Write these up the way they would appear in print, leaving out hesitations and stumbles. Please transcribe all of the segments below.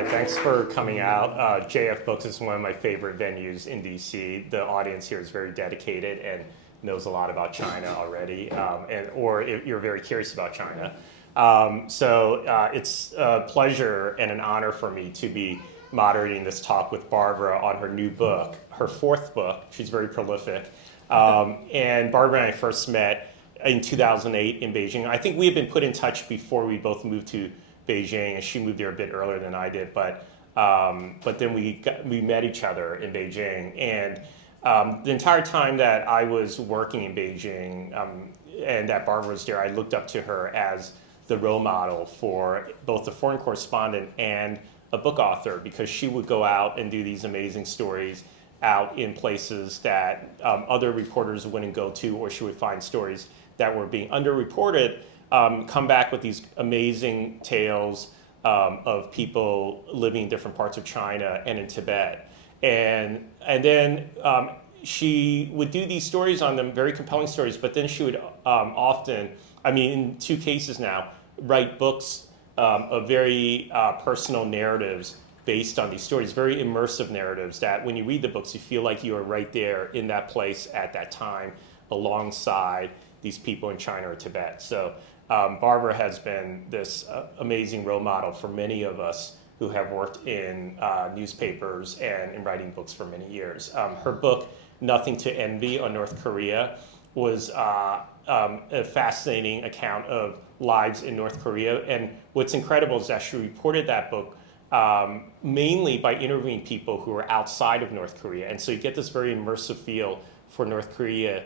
Hi, thanks for coming out. JF Books is one of my favorite venues in DC. The audience here is very dedicated and knows a lot about China already, or you're very curious about China. It's a pleasure and an honor for me to be moderating this talk with Barbara on her new book, her fourth book. She's very prolific. And Barbara and I first met in 2008 in Beijing. I think we had been put in touch before we both moved to Beijing, and she moved there a bit earlier than I did. But then we met each other in Beijing, and the entire time that I was working in Beijing and that Barbara was there, I looked up to her as the role model for both a foreign correspondent and a book author, because she would go out and do these amazing stories out in places that other reporters wouldn't go to, or she would find stories that were being underreported, come back with these amazing tales of people living in different parts of China and in Tibet. And then she would do these stories on them, very compelling stories, but then she would often, in two cases now, write books of very personal narratives based on these stories, very immersive narratives that when you read the books, you feel like you are right there in that place at that time alongside these people in China or Tibet. So Barbara has been this amazing role model for many of us who have worked in newspapers and in writing books for many years. Her book, Nothing to Envy on North Korea, was a fascinating account of lives in North Korea. And what's incredible is that she reported that book mainly by interviewing people who are outside of North Korea. And so you get this very immersive feel for North Korea,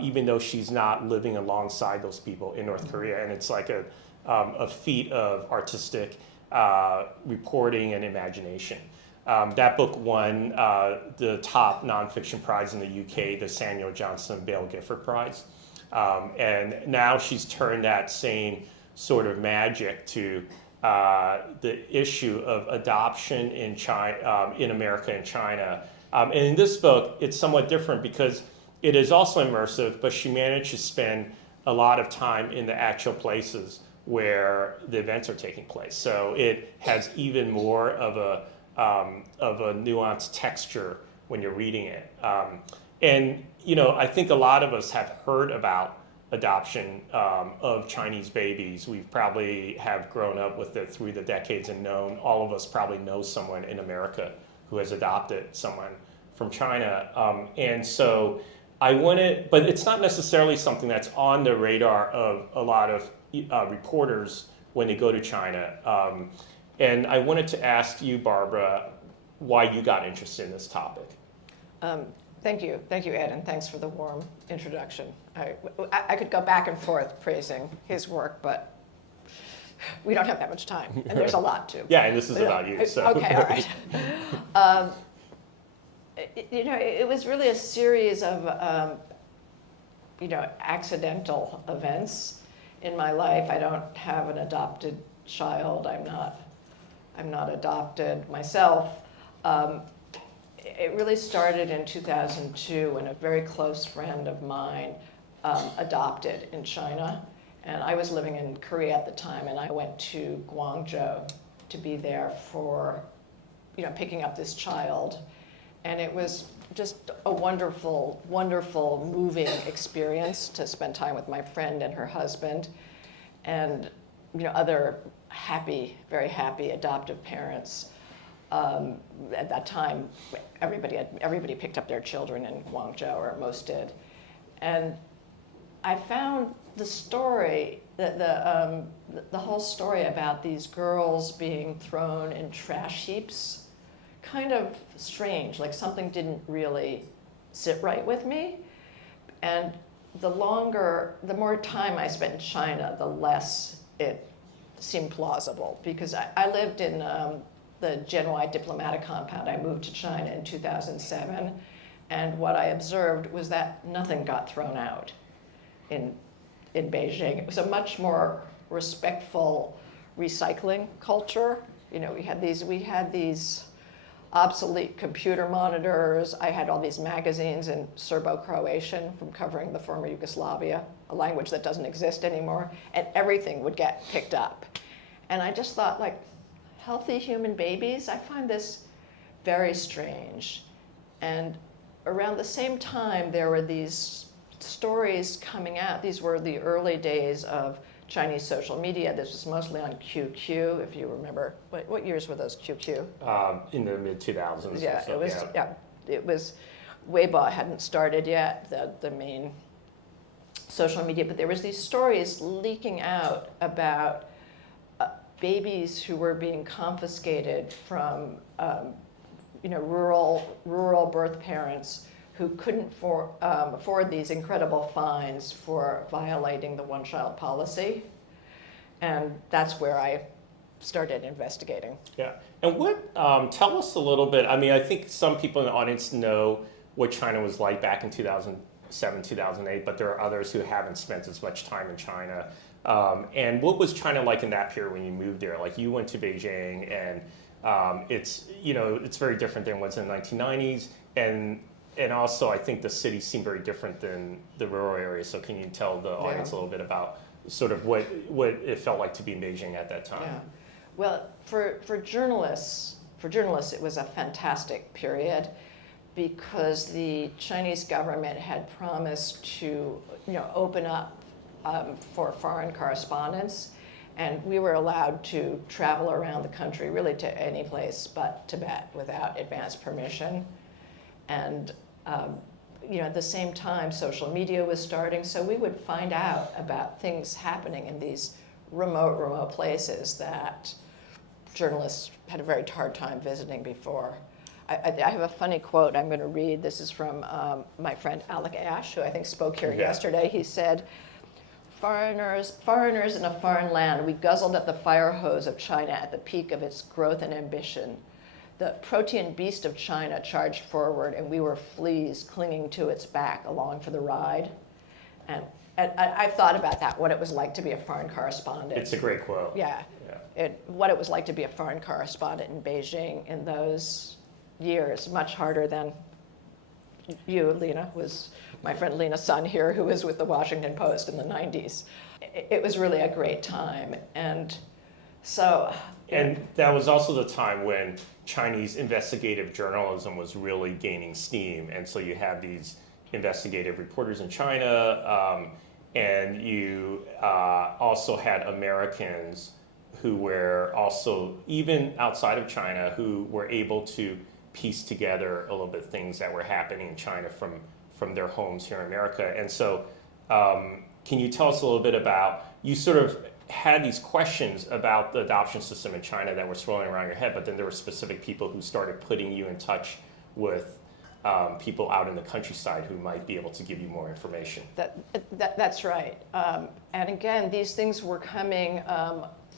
even though she's not living alongside those people in North Korea. And it's like a feat of artistic reporting and imagination. That book won the top nonfiction prize in the UK, the Samuel Johnson Bale Gifford Prize. And now she's turned that same sort of magic to the issue of adoption in China, in America and China. And in this book, it's somewhat different because it is also immersive, but she managed to spend a lot of time in the actual places where the events are taking place. So it has even more of a nuanced texture when you're reading it. And I think a lot of us have heard about adoption of Chinese babies. We probably have grown up with it through the decades and all of us probably know someone in America who has adopted someone from China. And so but it's not necessarily something that's on the radar of a lot of reporters when they go to China. And I wanted to ask you, Barbara, why you got interested in this topic. Thank you, Ed, and thanks for the warm introduction. I could go back and forth praising his work, but we don't have that much time, and there's a lot to. Yeah, and this is about you. So. Okay, all right. It was really a series of, accidental events in my life. I don't have an adopted child. I'm not adopted myself. It really started in 2002 when a very close friend of mine adopted in China. And I was living in Korea at the time, and I went to Guangzhou to be there for, picking up this child. And it was just a wonderful, wonderful, moving experience to spend time with my friend and her husband and, other happy, very happy adoptive parents. At that time, everybody picked up their children in Guangzhou, or most did. And I found the story, the whole story about these girls being thrown in trash heaps, kind of strange, like something didn't really sit right with me. And the more time I spent in China, the less it seemed plausible, because I lived in the Genwai diplomatic compound. I moved to China in 2007, and what I observed was that nothing got thrown out in Beijing. It was a much more respectful recycling culture. We had these obsolete computer monitors. I had all these magazines in Serbo-Croatian from covering the former Yugoslavia, a language that doesn't exist anymore, and everything would get picked up. And I just thought, healthy human babies. I find this very strange. And around the same time, there were these stories coming out. These were the early days of Chinese social media. This was mostly on QQ, if you remember. What years were those, QQ? In the mid-2000s. Yeah, so, it was. Yeah, it was. Weibo hadn't started yet, the main social media, but there was these stories leaking out about babies who were being confiscated from rural birth parents who couldn't afford these incredible fines for violating the one-child policy. And that's where I started investigating. Yeah, and tell us a little bit, I mean, I think some people in the audience know what China was like back in 2007, 2008, but there are others who haven't spent as much time in China. And what was China like in that period when you moved there? Like you went to Beijing, and it's very different than what's in the 1990s, and also I think the cities seem very different than the rural areas. So can you tell the audience a little bit about sort of what it felt like to be in Beijing at that time? Yeah. Well, for journalists, it was a fantastic period because the Chinese government had promised to open up for foreign correspondents, and we were allowed to travel around the country really to any place but Tibet without advance permission. And at the same time, social media was starting, so we would find out about things happening in these remote places that journalists had a very hard time visiting before. I have a funny quote I'm going to read. This is from my friend Alec Ash, who I think spoke here yesterday. He said, Foreigners in a foreign land, we guzzled at the fire hose of China at the peak of its growth and ambition. The protean beast of China charged forward, and we were fleas clinging to its back along for the ride. And I've thought about that, what it was like to be a foreign correspondent. It's a great quote. Yeah. What it was like to be a foreign correspondent in Beijing in those years, much harder than you, Lena, was my friend Lena Sun here, who was with the Washington Post in the 90s. It was really a great time. And so... And that was also the time when Chinese investigative journalism was really gaining steam. And so you have these investigative reporters in China, and you also had Americans who were also, even outside of China, who were able to piece together a little bit things that were happening in China from their homes here in America. And so can you tell us a little bit about, you sort of had these questions about the adoption system in China that were swirling around your head, but then there were specific people who started putting you in touch with people out in the countryside who might be able to give you more information. That's right. And again, these things were coming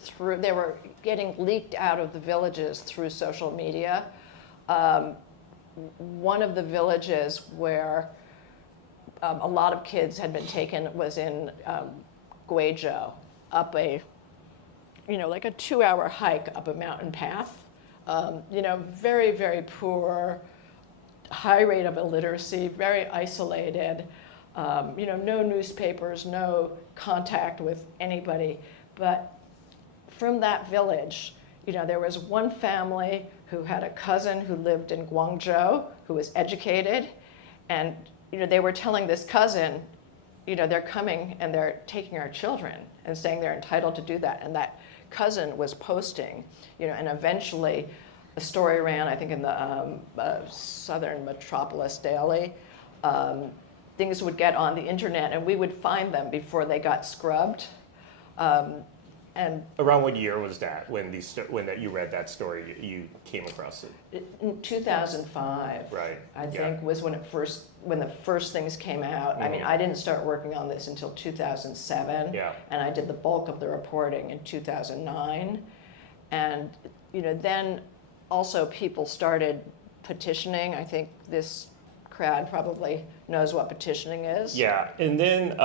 through, they were getting leaked out of the villages through social media. One of the villages where a lot of kids had been taken was in Guizhou, up like a 2-hour hike up a mountain path. Very, very poor, high rate of illiteracy, very isolated, no newspapers, no contact with anybody. But from that village, there was one family who had a cousin who lived in Guangzhou, who was educated, and they were telling this cousin, they're coming and they're taking our children and saying they're entitled to do that. And that cousin was posting, and eventually the story ran, I think, in the Southern Metropolis Daily. Things would get on the internet and we would find them before they got scrubbed. And around what year was that when you read that story, you came across it? In 2005, right? I think was when the first things came out. Mm-hmm. I mean, I didn't start working on this until 2007, and I did the bulk of the reporting in 2009, and then also people started petitioning. I think this crowd probably knows what petitioning is. Yeah, and then.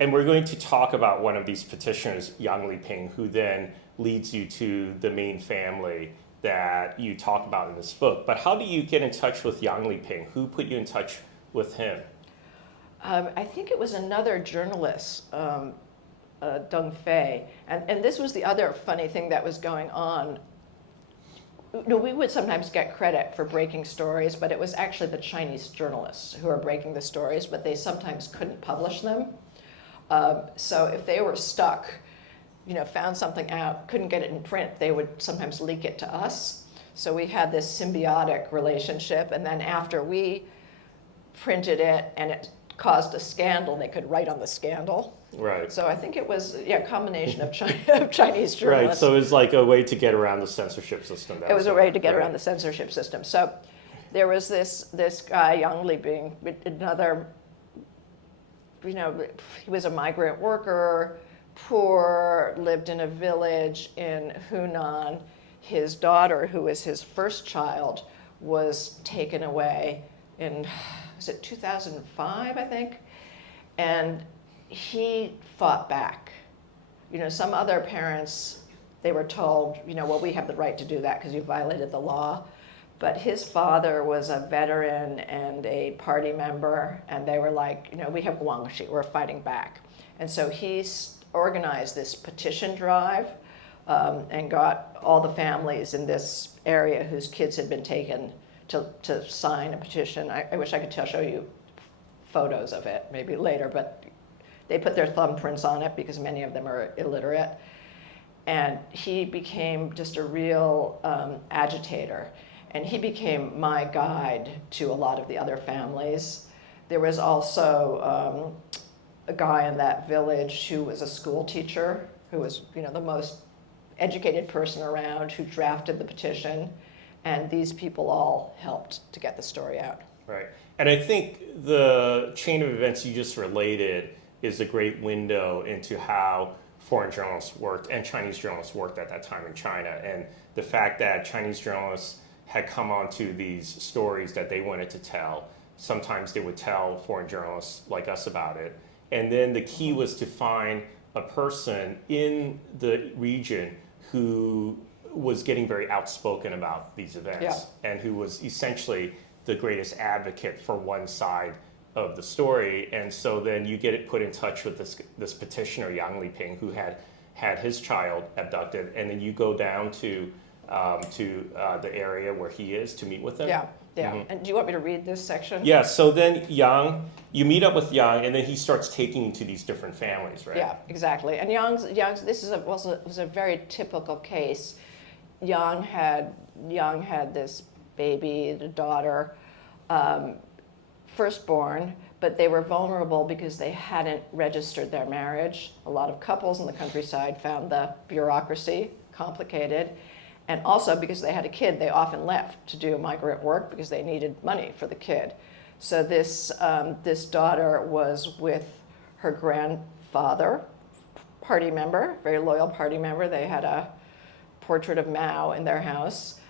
And we're going to talk about one of these petitioners, Yang Liping, who then leads you to the main family that you talk about in this book. But how do you get in touch with Yang Liping? Who put you in touch with him? I think it was another journalist, Deng Fei. And this was the other funny thing that was going on no, we would sometimes get credit for breaking stories, but it was actually the Chinese journalists who were breaking the stories, but they sometimes couldn't publish them. So if they were stuck, found something out, couldn't get it in print, they would sometimes leak it to us. So we had this symbiotic relationship, and then after we printed it and it caused a scandal, they could write on the scandal. Right. So I think it was a combination of Chinese journalists. Right, so it was like a way to get around the censorship system. It was a way to get around the censorship system. So there was this guy, Yang Libing, another, he was a migrant worker, poor, lived in a village in Hunan. His daughter, who was his first child, was taken away in, was it 2005, I think? And he fought back. Some other parents, they were told, well, we have the right to do that because you violated the law. But his father was a veteran and a party member, and they were like, we have guangxi, we're fighting back. And so he organized this petition drive and got all the families in this area whose kids had been taken to sign a petition. I wish I could show you photos of it maybe later, but they put their thumbprints on it because many of them are illiterate. And he became just a real agitator. And he became my guide to a lot of the other families. There was also a guy in that village who was a school teacher, who was the most educated person around, who drafted the petition. And these people all helped to get the story out. Right. And I think the chain of events you just related is a great window into how foreign journalists worked and Chinese journalists worked at that time in China. And the fact that Chinese journalists had come onto these stories that they wanted to tell. Sometimes they would tell foreign journalists like us about it. And then the key was to find a person in the region who was getting very outspoken about these events and who was essentially the greatest advocate for one side of the story. And so then you get it put in touch with this petitioner, Yang Liping, who had his child abducted, and then you go down to the area where he is to meet with him. Yeah. And do you want me to read this section? Yeah, so then you meet up with Yang, and then he starts taking you to these different families, right? Yeah, exactly. And Yang's this was a very typical case. Yang had this baby, the daughter, firstborn, but they were vulnerable because they hadn't registered their marriage. A lot of couples in the countryside found the bureaucracy complicated. And also because they had a kid, they often left to do migrant work because they needed money for the kid. So this daughter was with her grandfather, party member, very loyal party member. They had a portrait of Mao in their house.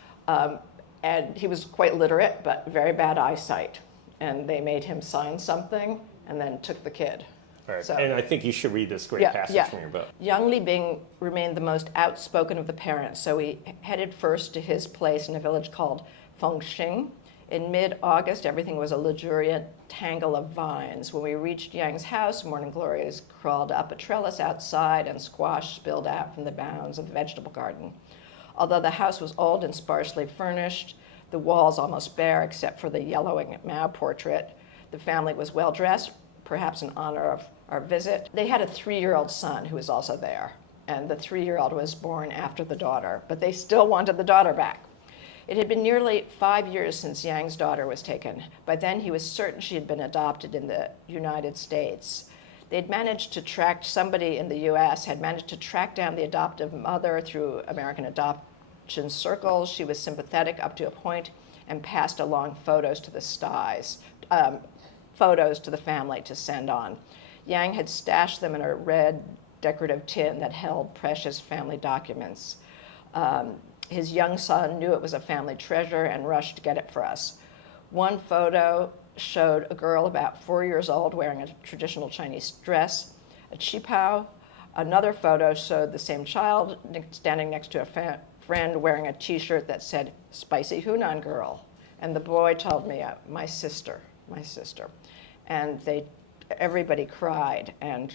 And he was quite literate, but very bad eyesight. And they made him sign something and then took the kid. Right. So, and I think you should read this great passage from your book. Yang Libing remained the most outspoken of the parents, so we headed first to his place in a village called Fengxing. In mid-August, everything was a luxuriant tangle of vines. When we reached Yang's house, morning glories crawled up a trellis outside and squash spilled out from the bounds of the vegetable garden. Although the house was old and sparsely furnished, the walls almost bare except for the yellowing Mao portrait, the family was well-dressed, perhaps in honor of our visit. They had a 3-year-old son who was also there, and the 3-year-old was born after the daughter, but they still wanted the daughter back. It had been nearly 5 years since Yang's daughter was taken. By then, he was certain she had been adopted in the United States. They'd managed to track, somebody in the US had managed to track down the adoptive mother through American adoption circles. She was sympathetic up to a point and passed along photos to the photos to the family to send on. Yang had stashed them in a red decorative tin that held precious family documents. His young son knew it was a family treasure and rushed to get it for us. One photo showed a girl about 4 years old wearing a traditional Chinese dress, a qipao. Another photo showed the same child standing next to a friend wearing a t-shirt that said, "Spicy Hunan girl." And the boy told me, my sister. And everybody cried. And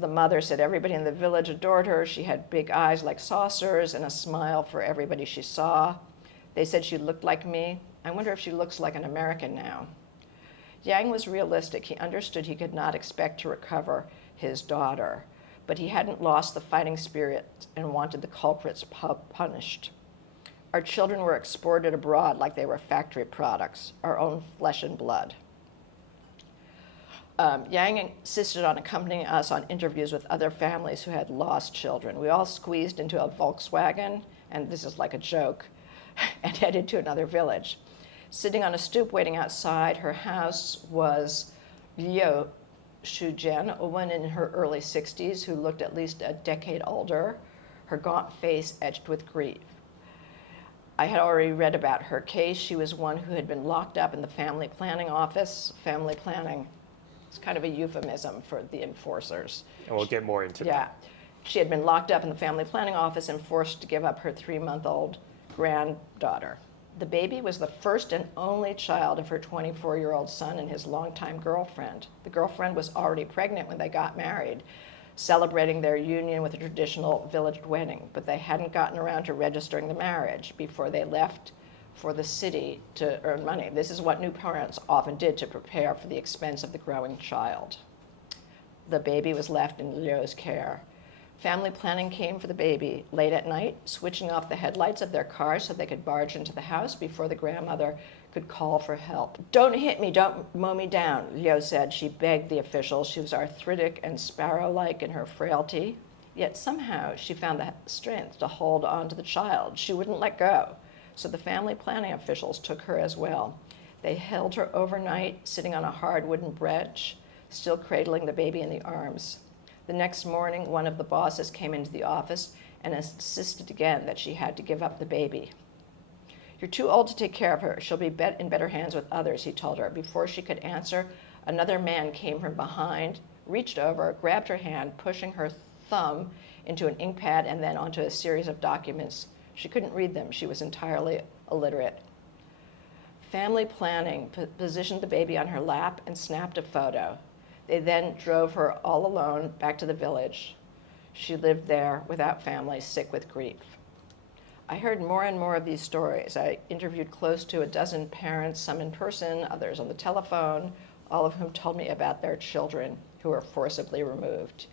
the mother said everybody in the village adored her. She had big eyes like saucers and a smile for everybody she saw. They said she looked like me. I wonder if she looks like an American now. Yang was realistic. He understood he could not expect to recover his daughter, but he hadn't lost the fighting spirit and wanted the culprits punished. Our children were exported abroad like they were factory products, our own flesh and blood. Yang insisted on accompanying us on interviews with other families who had lost children. We all squeezed into a Volkswagen, and this is like a joke, and headed to another village. Sitting on a stoop waiting outside her house was Liu Shujian, a woman in her early 60s who looked at least a decade older, her gaunt face etched with grief. I had already read about her case. She was one who had been locked up in the family planning office. Family planning is kind of a euphemism for the enforcers. And we'll get more into that. Yeah. She had been locked up in the family planning office and forced to give up her 3-month-old granddaughter. The baby was the first and only child of her 24-year-old son and his longtime girlfriend. The girlfriend was already pregnant when they got married, celebrating their union with a traditional village wedding, but they hadn't gotten around to registering the marriage before they left for the city to earn money. This is what new parents often did to prepare for the expense of the growing child. The baby was left in Liu's care. Family planning came for the baby late at night, switching off the headlights of their car so they could barge into the house before the grandmother could call for help. "Don't hit me, don't mow me down," Liu said. She begged the officials. She was arthritic and sparrow-like in her frailty, yet somehow she found the strength to hold on to the child. She wouldn't let go, so the family planning officials took her as well. They held her overnight, sitting on a hard wooden bench, still cradling the baby in the arms. The next morning, one of the bosses came into the office and insisted again that she had to give up the baby. "You're too old to take care of her. She'll be in better hands with others," he told her. Before she could answer, another man came from behind, reached over, grabbed her hand, pushing her thumb into an ink pad and then onto a series of documents. She couldn't read them. She was entirely illiterate. Family planning positioned the baby on her lap and snapped a photo. They then drove her all alone back to the village. She lived there without family, sick with grief. I heard more and more of these stories. I interviewed close to a dozen parents, some in person, others on the telephone, all of whom told me about their children who were forcibly removed.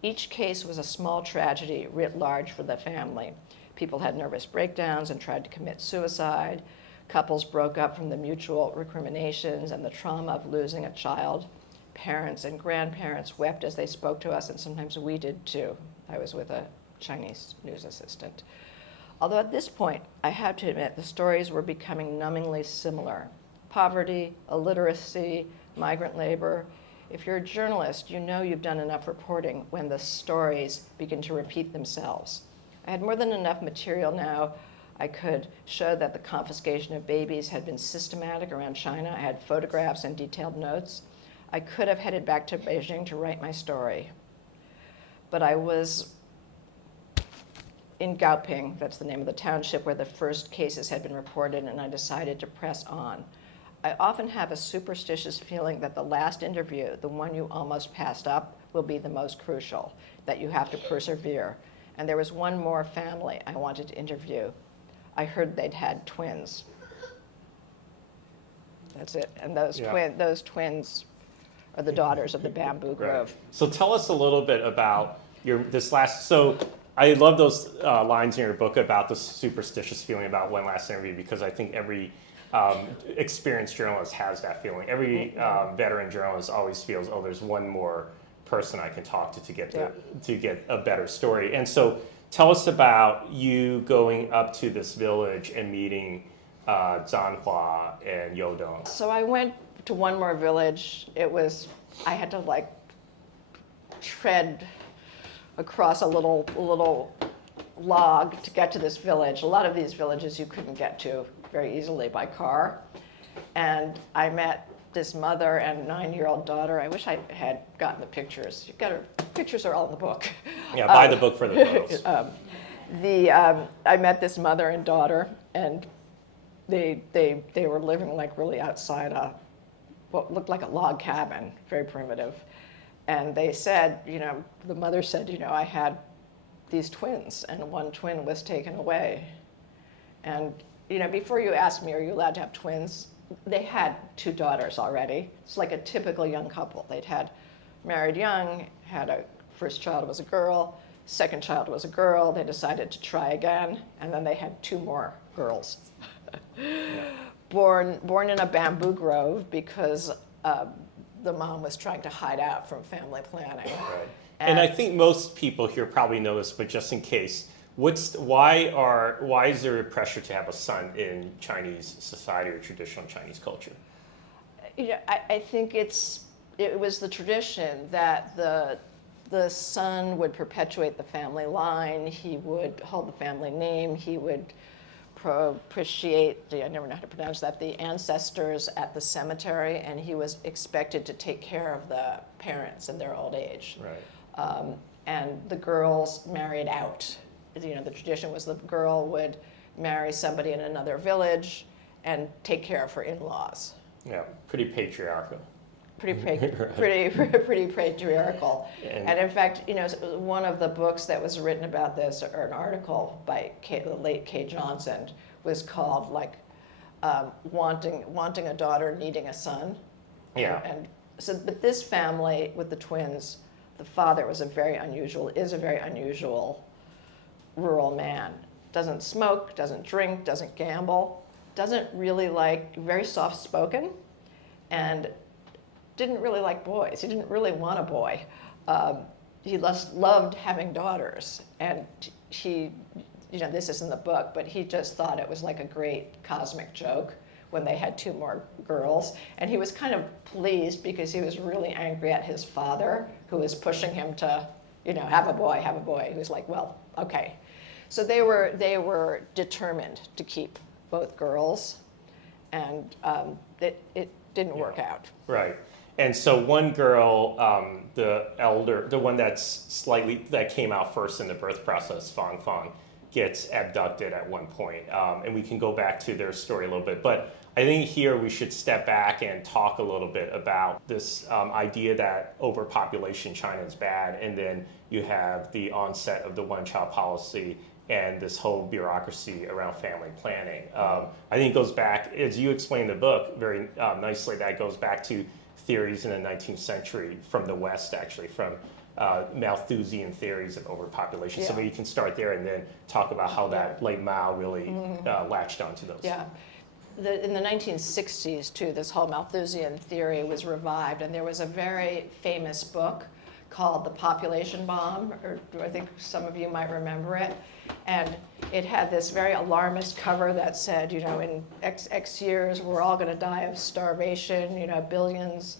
Each case was a small tragedy writ large for the family. People had nervous breakdowns and tried to commit suicide. Couples broke up from the mutual recriminations and the trauma of losing a child. Parents and grandparents wept as they spoke to us, and sometimes we did too. I was with a Chinese news assistant. Although at this point, I have to admit, the stories were becoming numbingly similar. Poverty, illiteracy, migrant labor. If you're a journalist, you know you've done enough reporting when the stories begin to repeat themselves. I had more than enough material now. I could show that the confiscation of babies had been systematic around China. I had photographs and detailed notes. I could have headed back to Beijing to write my story. But I was in Gaoping, that's the name of the township where the first cases had been reported, and I decided to press on. I often have a superstitious feeling that the last interview, the one you almost passed up, will be the most crucial, that you have to persevere. And there was one more family I wanted to interview. I heard they'd had twins. That's it. And those twins are the daughters of the bamboo grove. Right. So tell us a little bit about so I love those lines in your book about the superstitious feeling about one last interview, because I think every experienced journalist has that feeling. Every veteran journalist always feels, oh, there's one more person I can talk to get a better story. And so tell us about you going up to this village and meeting Zanhua and Yodong. So I went to one more village. I had to tread across a little log to get to this village. A lot of these villages you couldn't get to very easily by car. And I met this mother and 9-year-old daughter. I wish I had gotten the pictures. Pictures are all in the book. Yeah, buy the book for the photos. I met this mother and daughter, and they were living really outside what looked like a log cabin, very primitive. And they said, the mother said, I had these twins, and one twin was taken away. And, before you ask me, are you allowed to have twins? They had 2 daughters already. It's like a typical young couple. They'd had married young, had a first child was a girl, second child was a girl. They decided to try again, and then they had 2 more girls. Born in a bamboo grove because the mom was trying to hide out from family planning. Right. And I think most people here probably know this, but just in case, why is there a pressure to have a son in Chinese society or traditional Chinese culture? I think it was the tradition that the son would perpetuate the family line. He would hold the family name. He would propitiate, I never know how to pronounce that, the ancestors at the cemetery, and he was expected to take care of the parents in their old age. Right. And the girls married out. The tradition was the girl would marry somebody in another village and take care of her in-laws. Yeah, pretty patriarchal. Pretty patriarchal. And in fact, one of the books that was written about this, or an article by the late Kay Johnson, was called wanting a daughter, needing a son. Yeah. And so, but this family with the twins, the father is a very unusual rural man. Doesn't smoke, doesn't drink, doesn't gamble, doesn't really very soft-spoken, and didn't really like boys. He didn't really want a boy. He just loved having daughters. And he, this isn't the book, but he just thought it was like a great cosmic joke when they had 2 more girls. And he was kind of pleased because he was really angry at his father, who was pushing him to, have a boy, have a boy. He was like, well, okay. So they were determined to keep both girls, and it didn't work out. Right. And so one girl, the one that came out first in the birth process, Fang Fang, gets abducted at one point. And we can go back to their story a little bit. But I think here we should step back and talk a little bit about this idea that overpopulation in China is bad. And then you have the onset of the one-child policy and this whole bureaucracy around family planning. I think it goes back, as you explained in the book very nicely, that goes back to theories in the 19th century from the West, actually, from Malthusian theories of overpopulation. Yeah. So maybe you can start there and then talk about how that late Mao really latched onto those. Yeah. In the 1960s, too, this whole Malthusian theory was revived, and there was a very famous book called The Population Bomb, or I think some of you might remember it. And it had this very alarmist cover that said, in X years, we're all going to die of starvation, billions.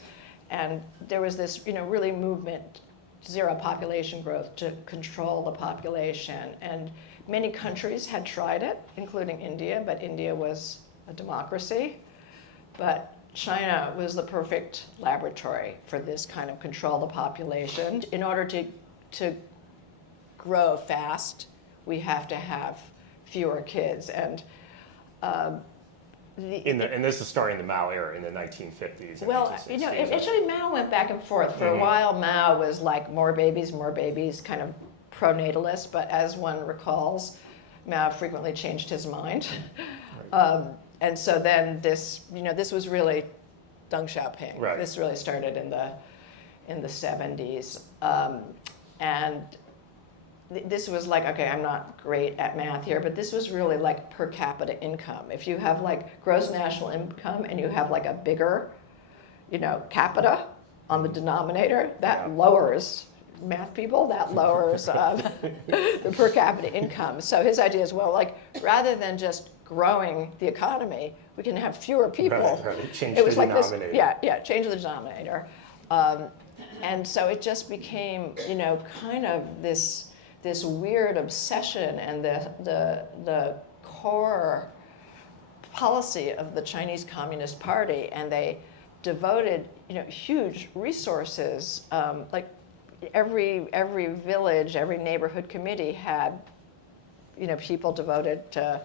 And there was this, really movement, zero population growth, to control the population. And many countries had tried it, including India, but India was a democracy. But China was the perfect laboratory for this kind of control the population. In order to grow fast, we have to have fewer kids. And and this is starting the Mao era in the 1950s. And well, 1960s. actually Mao went back and forth. For a while, Mao was like more babies, kind of pro-natalist. But as one recalls, Mao frequently changed his mind. Right. And so then this was really Deng Xiaoping. Right. This really started in the 70s. And this was like, okay, I'm not great at math here, but this was really like per capita income. If you have like gross national income and you have like a bigger, capita on the denominator, that lowers, math people, that lowers the per capita income. So his idea is, well, like rather than just growing the economy, we can have fewer people. Right. Change it was the like denominator. this, change the denominator. And so it just became, kind of this weird obsession, and the core policy of the Chinese Communist Party, and they devoted, huge resources. Like every village, every neighborhood committee had, people devoted to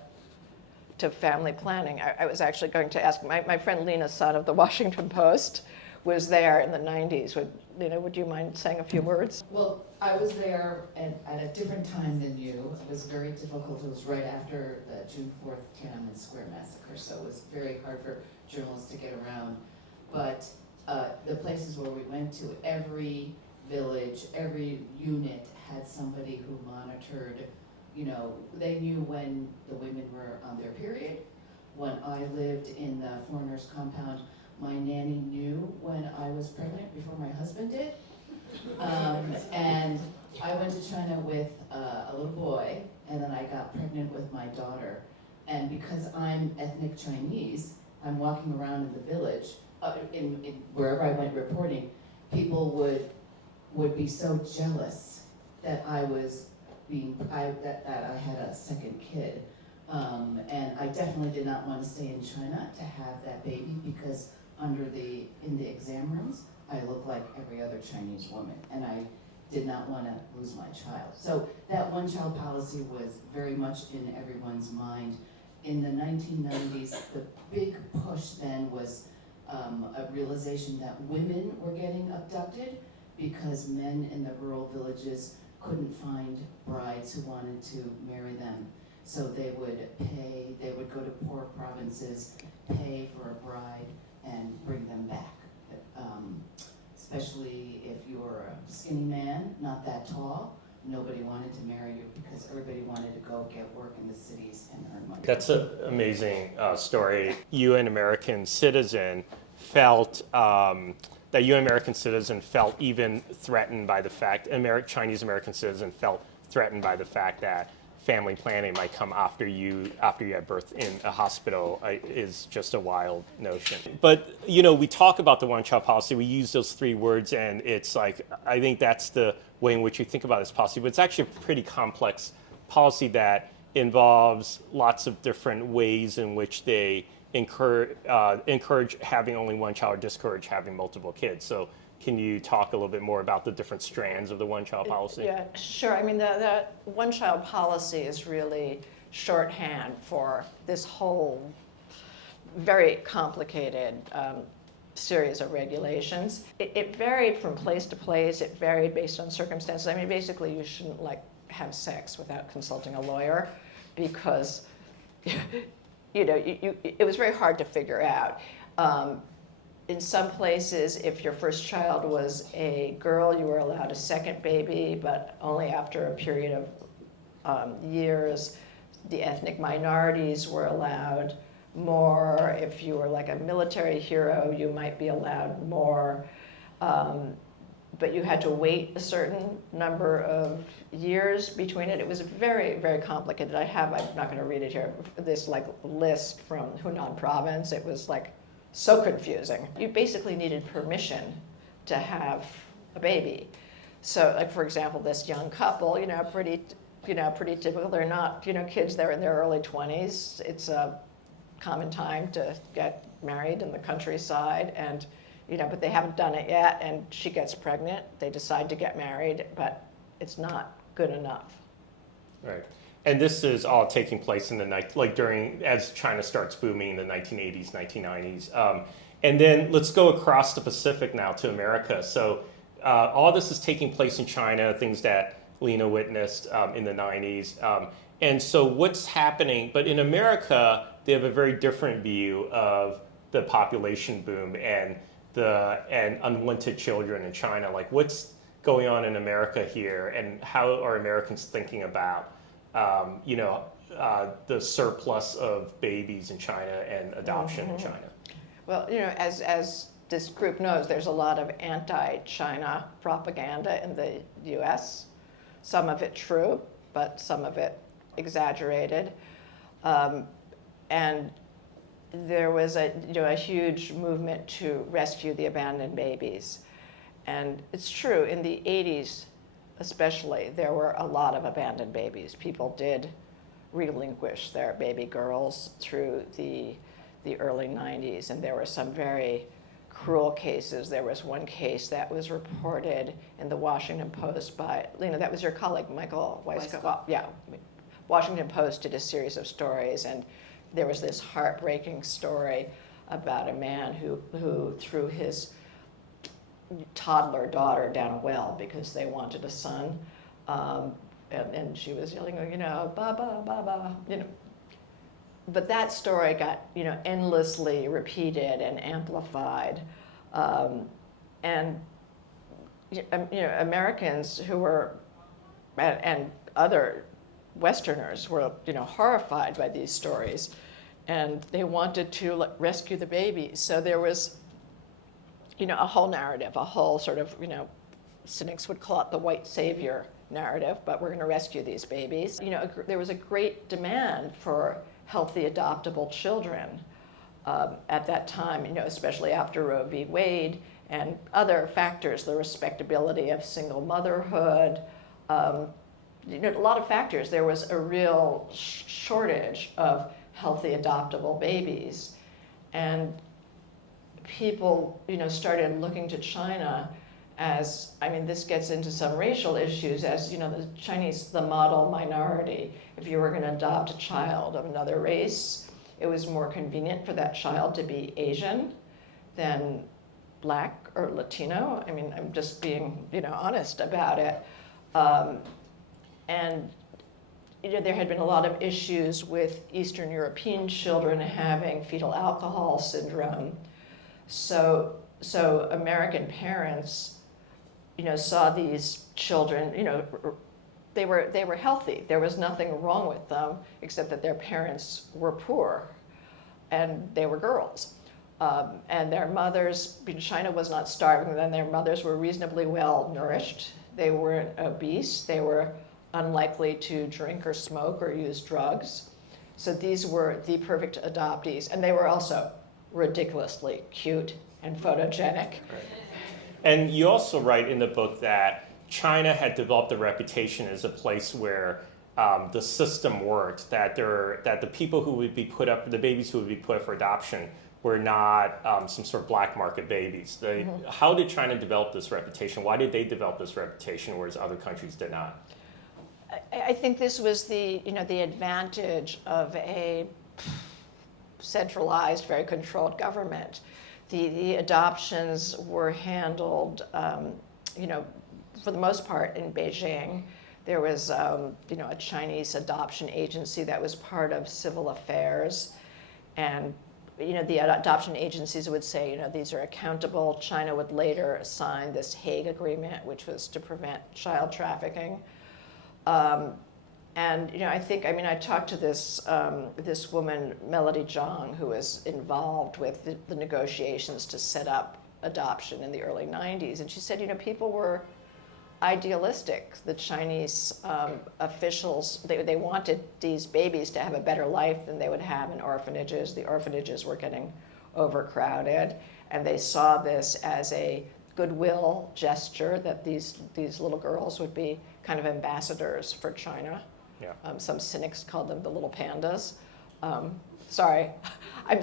family planning. I was actually going to ask my friend Lena Sun of the Washington Post was there in the 90s. Would you mind saying a few words? Well, I was there at a different time than you. It was very difficult. It was right after the June 4th Tiananmen Square massacre, so it was very hard for journalists to get around. But the places where we went to, every village, every unit had somebody who monitored, they knew when the women were on their period. When I lived in the foreigners' compound, my nanny knew when I was pregnant before my husband did. And I went to China with a little boy, and then I got pregnant with my daughter. And because I'm ethnic Chinese, I'm walking around in the village, in wherever I went reporting, people would be so jealous that I was that I had a second kid. And I definitely did not want to stay in China to have that baby because in the exam rooms, I looked like every other Chinese woman, and I did not want to lose my child. So that one-child policy was very much in everyone's mind. In the 1990s, the big push then was a realization that women were getting abducted because men in the rural villages couldn't find brides who wanted to marry them. So they would go to poor provinces, pay for a bride, and bring them back. Especially if you were a skinny man, not that tall, nobody wanted to marry you because everybody wanted to go get work in the cities and earn money. That's an amazing story. You, an American citizen, felt even threatened by the fact, Chinese American citizen felt threatened by the fact that family planning might come after you had birth in a hospital is just a wild notion. But we talk about the one-child policy. We use those three words, and it's like I think that's the way in which you think about this policy. But it's actually a pretty complex policy that involves lots of different ways in which they encourage having only one child or discourage having multiple kids. So can you talk a little bit more about the different strands of the one-child policy? Yeah, sure. I mean, the one-child policy is really shorthand for this whole very complicated series of regulations. It varied from place to place. It varied based on circumstances. I mean, basically, you shouldn't have sex without consulting a lawyer because, it was very hard to figure out. In some places, if your first child was a girl, you were allowed a second baby, but only after a period of years. The ethnic minorities were allowed more. If you were like a military hero, you might be allowed more. But you had to wait a certain number of years between it. It was very, very complicated. I'm not going to read it here, this list from Hunan Province. It was so confusing. You basically needed permission to have a baby. So, for example, this young couple, pretty typical. They're not, kids. They're in their early 20s. It's a common time to get married in the countryside, and but they haven't done it yet. And she gets pregnant. They decide to get married, but it's not good enough. Right. And this is all taking place in the as China starts booming in the 1980s, 1990s. And then let's go across the Pacific now to America. So all this is taking place in China, things that Lena witnessed in the 90s. And so what's happening, but in America, they have a very different view of the population boom and unwanted children in China. What's going on in America here, and how are Americans thinking about the surplus of babies in China and adoption in China? Well, as this group knows, there's a lot of anti-China propaganda in the U.S. Some of it true, but some of it exaggerated. And there was a huge movement to rescue the abandoned babies. And it's true, in the 80s especially, there were a lot of abandoned babies. People did relinquish their baby girls through the early 90s, and there were some very cruel cases. There was one case that was reported in the Washington Post by, Lena, that was your colleague, Michael Weisskopf. Well, yeah, Washington Post did a series of stories, and there was this heartbreaking story about a man who threw his toddler daughter down a well because they wanted a son. And she was yelling, Baba, Baba, But that story got, endlessly repeated and amplified. And Americans who were, and other Westerners were, horrified by these stories, and they wanted to rescue the baby. So there was, a whole narrative, a whole sort of, cynics would call it the white savior narrative, but we're going to rescue these babies. There was a great demand for healthy adoptable children at that time, especially after Roe v. Wade and other factors, the respectability of single motherhood, a lot of factors. There was a real shortage of healthy adoptable babies. And people, started looking to China as, this gets into some racial issues, as, the Chinese, the model minority. If you were going to adopt a child of another race, it was more convenient for that child to be Asian than Black or Latino. I'm just being, honest about it. And there had been a lot of issues with Eastern European children having fetal alcohol syndrome. So American parents, saw these children, they were healthy. There was nothing wrong with them except that their parents were poor and they were girls. And their mothers, China was not starving them, their mothers were reasonably well nourished. They weren't obese. They were unlikely to drink or smoke or use drugs. So these were the perfect adoptees. And they were also ridiculously cute and photogenic. Right. And you also write in the book that China had developed a reputation as a place where the system worked, that the people who would be put up, the babies who would be put up for adoption were not some sort of black market babies. How did China develop this reputation? Why did they develop this reputation, whereas other countries did not? I think this was the advantage of a centralized, very controlled government. The adoptions were handled, for the most part in Beijing. There was, a Chinese adoption agency that was part of civil affairs. And, the adoption agencies would say, these are accountable. China would later sign this Hague Agreement, which was to prevent child trafficking. And I think, I talked to this woman, Melody Zhang, who was involved with the negotiations to set up adoption in the early 90s. And she said, people were idealistic. The Chinese officials, they wanted these babies to have a better life than they would have in orphanages. The orphanages were getting overcrowded. And they saw this as a goodwill gesture that these little girls would be kind of ambassadors for China. Yeah. Some cynics called them the little pandas. Sorry, I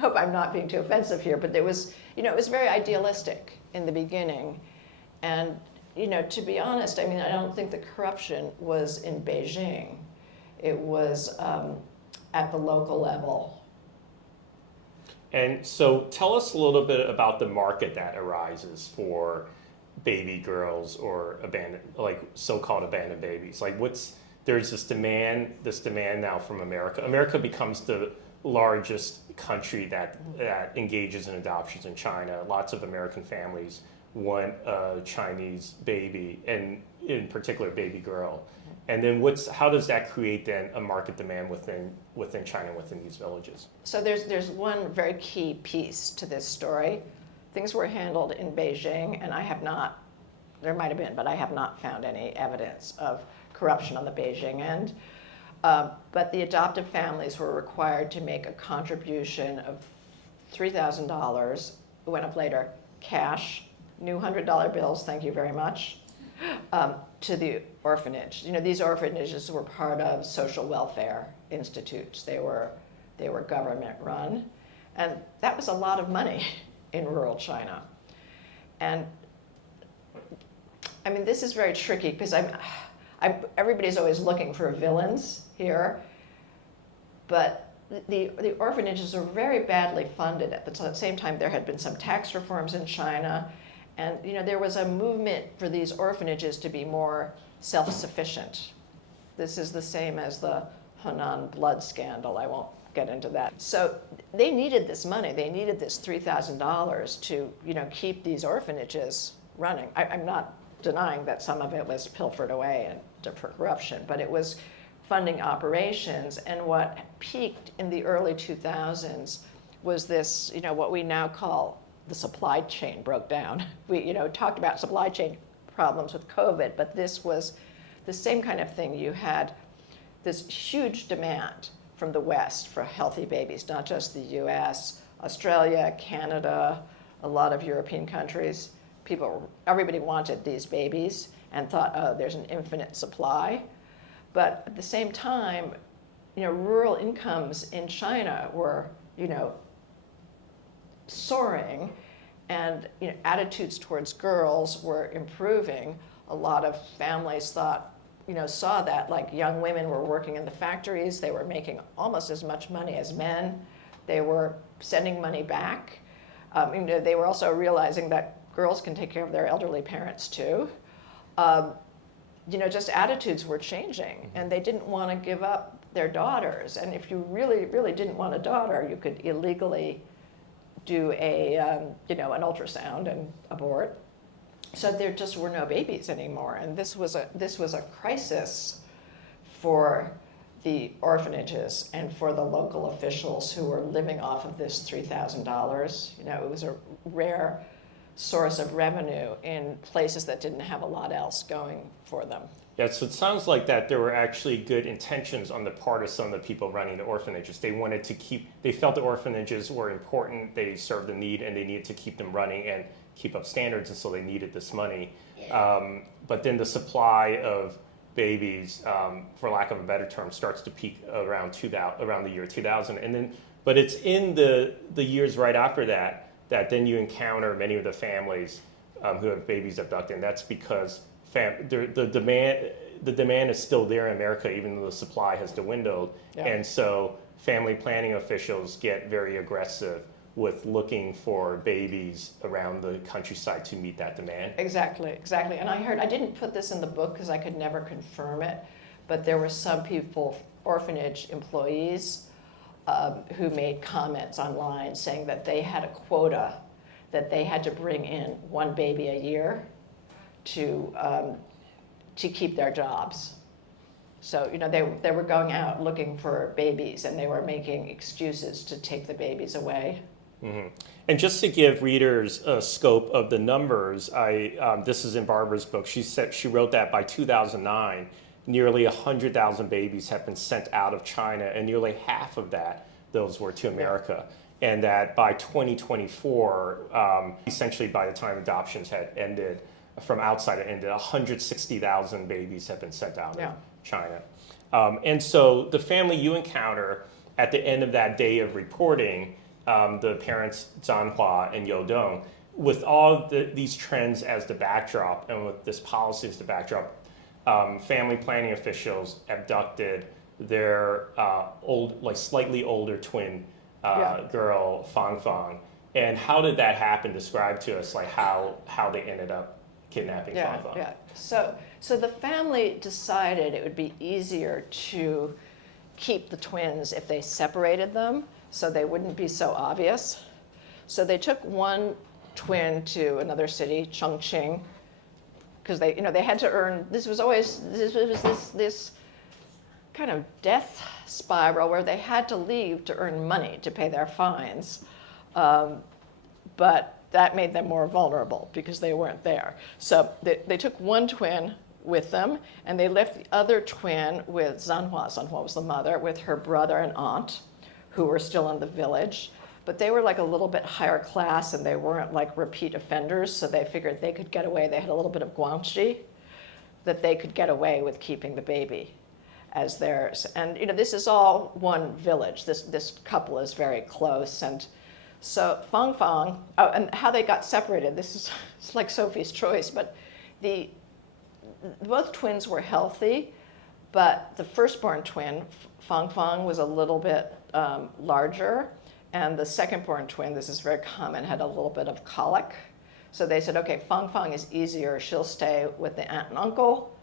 hope I'm not being too offensive here, but it was very idealistic in the beginning. And, to be honest, I don't think the corruption was in Beijing. It was at the local level. And so tell us a little bit about the market that arises for baby girls or so-called abandoned babies. There's this demand now from America. America becomes the largest country that engages in adoptions in China. Lots of American families want a Chinese baby, and in particular, baby girl. And then how does that create then a market demand within China, within these villages? So there's one very key piece to this story. Things were handled in Beijing, and there might have been, but I have not found any evidence of corruption on the Beijing end. But the adoptive families were required to make a contribution of $3,000, it went up later, cash, new $100 bills, thank you very much, to the orphanage. These orphanages were part of social welfare institutes. They were government run. And that was a lot of money in rural China. And this is very tricky because everybody's always looking for villains here, but the orphanages were very badly funded. At the same time, there had been some tax reforms in China, And there was a movement for these orphanages to be more self-sufficient. This is the same as the Hunan blood scandal. I won't get into that. So they needed this money. They needed this $3,000 to keep these orphanages running. I'm not denying that some of it was pilfered away and for corruption, but it was funding operations. And what peaked in the early 2000s was this, what we now call the supply chain broke down. We, talked about supply chain problems with COVID, but this was the same kind of thing. You had this huge demand from the West for healthy babies, not just the US, Australia, Canada, a lot of European countries. Everybody wanted these babies and thought, oh, there's an infinite supply. But at the same time, rural incomes in China were, soaring, and attitudes towards girls were improving. A lot of families saw that, like young women were working in the factories, they were making almost as much money as men, they were sending money back. They were also realizing that girls can take care of their elderly parents too. Just attitudes were changing, and they didn't want to give up their daughters. And if you really, really didn't want a daughter, you could illegally do an ultrasound and abort. So there just were no babies anymore, and this was a crisis for the orphanages and for the local officials who were living off of this $3,000. It was a rare source of revenue in places that didn't have a lot else going for them. Yeah, so it sounds like that there were actually good intentions on the part of some of the people running the orphanages. They felt the orphanages were important, they served the need, and they needed to keep them running and keep up standards, and so they needed this money. But then the supply of babies, for lack of a better term, starts to peak around the year 2000. But it's in the years right after that then you encounter many of the families who have babies abducted, and that's because the demand is still there in America, even though the supply has dwindled. Yeah. And so family planning officials get very aggressive with looking for babies around the countryside to meet that demand. Exactly. And I didn't put this in the book because I could never confirm it, but there were some people, orphanage employees, who made comments online saying that they had a quota, that they had to bring in one baby a year to keep their jobs. So they were going out looking for babies, and they were making excuses to take the babies away. Mm-hmm. And just to give readers a scope of the numbers, this is in Barbara's book. She wrote that by 2009, nearly 100,000 babies have been sent out of China, and nearly half of those were to America. And that by 2024, essentially by the time adoptions had ended, from outside it ended, 160,000 babies have been sent out of China. And so the family you encounter at the end of that day of reporting, the parents Zhanhua and Yodong, with all these trends as the backdrop and with this policy as the backdrop, family planning officials abducted their slightly older twin girl, Fang. And how did that happen? Describe to us how they ended up kidnapping Fang. Yeah. So the family decided it would be easier to keep the twins if they separated them, so they wouldn't be so obvious. So they took one twin to another city, Chongqing, because they had to earn. This was this kind of death spiral where they had to leave to earn money to pay their fines, but that made them more vulnerable because they weren't there. So they took one twin with them, and they left the other twin with Zhanhua. Zhanhua was the mother, with her brother and aunt, who were still in the village. But they were like a little bit higher class, and they weren't like repeat offenders, so they figured they could get away. They had a little bit of guanxi, that they could get away with keeping the baby as theirs. And this is all one village. This couple is very close. And so Fang, and how they got separated, it's like Sophie's Choice, but both twins were healthy, but the firstborn twin, Fang, was a little bit larger, and the secondborn twin, this is very common, had a little bit of colic. So they said, okay, Fang Fang is easier. She'll stay with the aunt and uncle,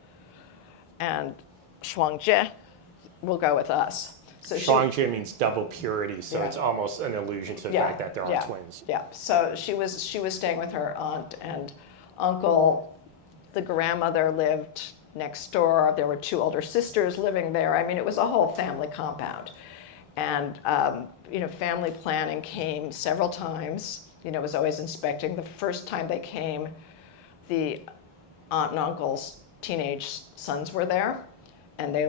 and Shuangjie will go with us. So Shuangjie means double purity, so Yeah. it's almost an allusion to the Yeah, fact that there are yeah, twins. Yeah, so she was staying with her aunt and uncle. The grandmother lived next door. There were 2 older sisters living there. I mean, it was a whole family compound. And, family planning came several times. Was always inspecting. The first time they came, the aunt and uncle's teenage sons were there. And they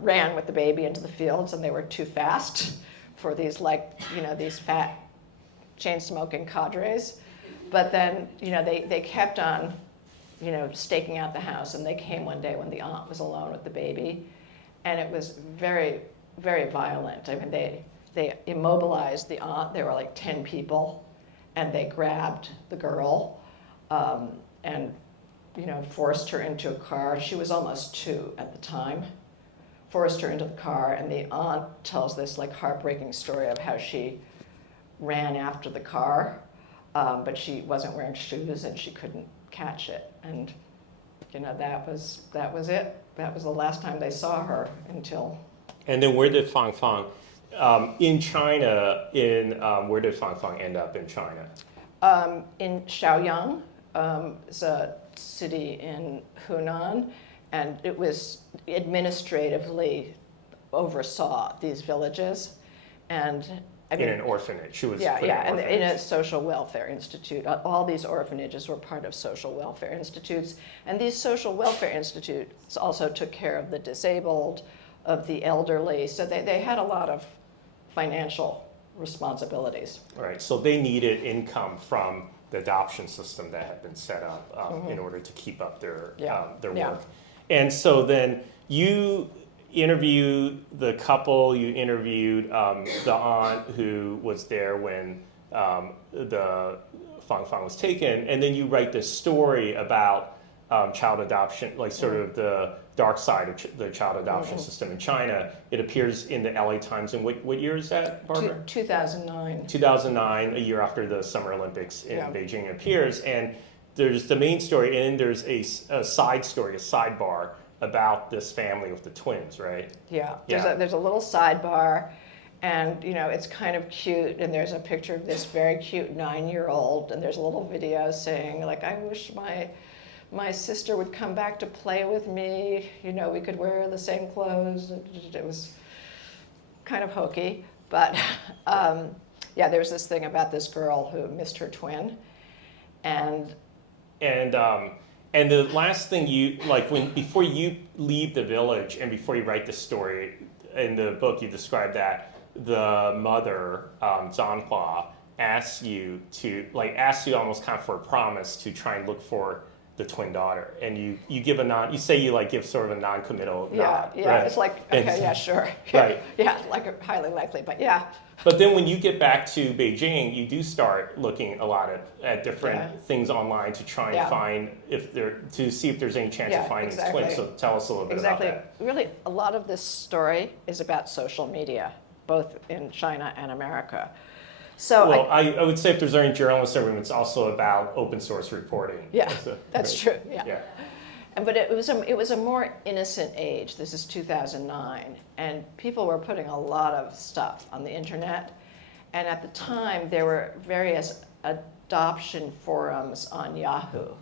ran with the baby into the fields, and they were too fast for these these fat chain-smoking cadres. But then, they kept on, staking out the house, and they came one day when the aunt was alone with the baby, and it was very, very violent. I mean, they immobilized the aunt. There were like 10 people, and they grabbed the girl, and forced her into a car. She was almost 2 at the time. Forced her into the car, and the aunt tells this heartbreaking story of how she ran after the car, but she wasn't wearing shoes and she couldn't catch it. And that was it. That was the last time they saw her until. And then where did Fang Fang, in China, where did Fang Fang end up in China? In Shaoyang, it's a city in Hunan, and it was administratively oversaw these villages, and I mean, In an orphanage. She was yeah, put yeah, in and an in a orphanage. social welfare institute. All these orphanages were part of social welfare institutes, and these social welfare institutes also took care of the disabled, of the elderly, so they had a lot of financial responsibilities. Right, so they needed income from the adoption system that had been set up in order to keep up their Yeah. work. And so then you interviewed the couple, you interviewed the aunt who was there when the Fang Fang was taken, and then you write this story about child adoption, sort of the dark side of the child adoption system in China. It appears in the LA Times. And what year is that, Barbara? 2009. 2009, a year after the Summer Olympics in Yeah. Beijing appears. And there's the main story, and then there's a side story, a sidebar about this family with the twins, right? Yeah, Yeah. there's a little sidebar, and it's kind of cute, and there's a picture of this very cute 9-year-old, and there's a little video saying I wish my sister would come back to play with me, we could wear the same clothes. It was kind of hokey, but there was this thing about this girl who missed her twin, and the last thing before you leave the village and before you write the story, in the book you describe that the mother, Zhanhua, asks you almost kind of for a promise to try and look for the twin daughter, and you give a nod. You say you give sort of a non-committal nod. yeah, right? it's okay, yeah, sure, Right. yeah, highly likely, but yeah. But then when you get back to Beijing, you do start looking a lot at different things online to try and find to see if there's any chance of finding exactly. twins. So tell us a little bit about that. Really, a lot of this story is about social media, both in China and America. So Well, I would say if there's any journalists in the room, it's also about open source reporting. yeah, that's right. true. Yeah. Yeah. But it was a more innocent age. This is 2009, and people were putting a lot of stuff on the internet. And at the time, there were various adoption forums on Yahoo,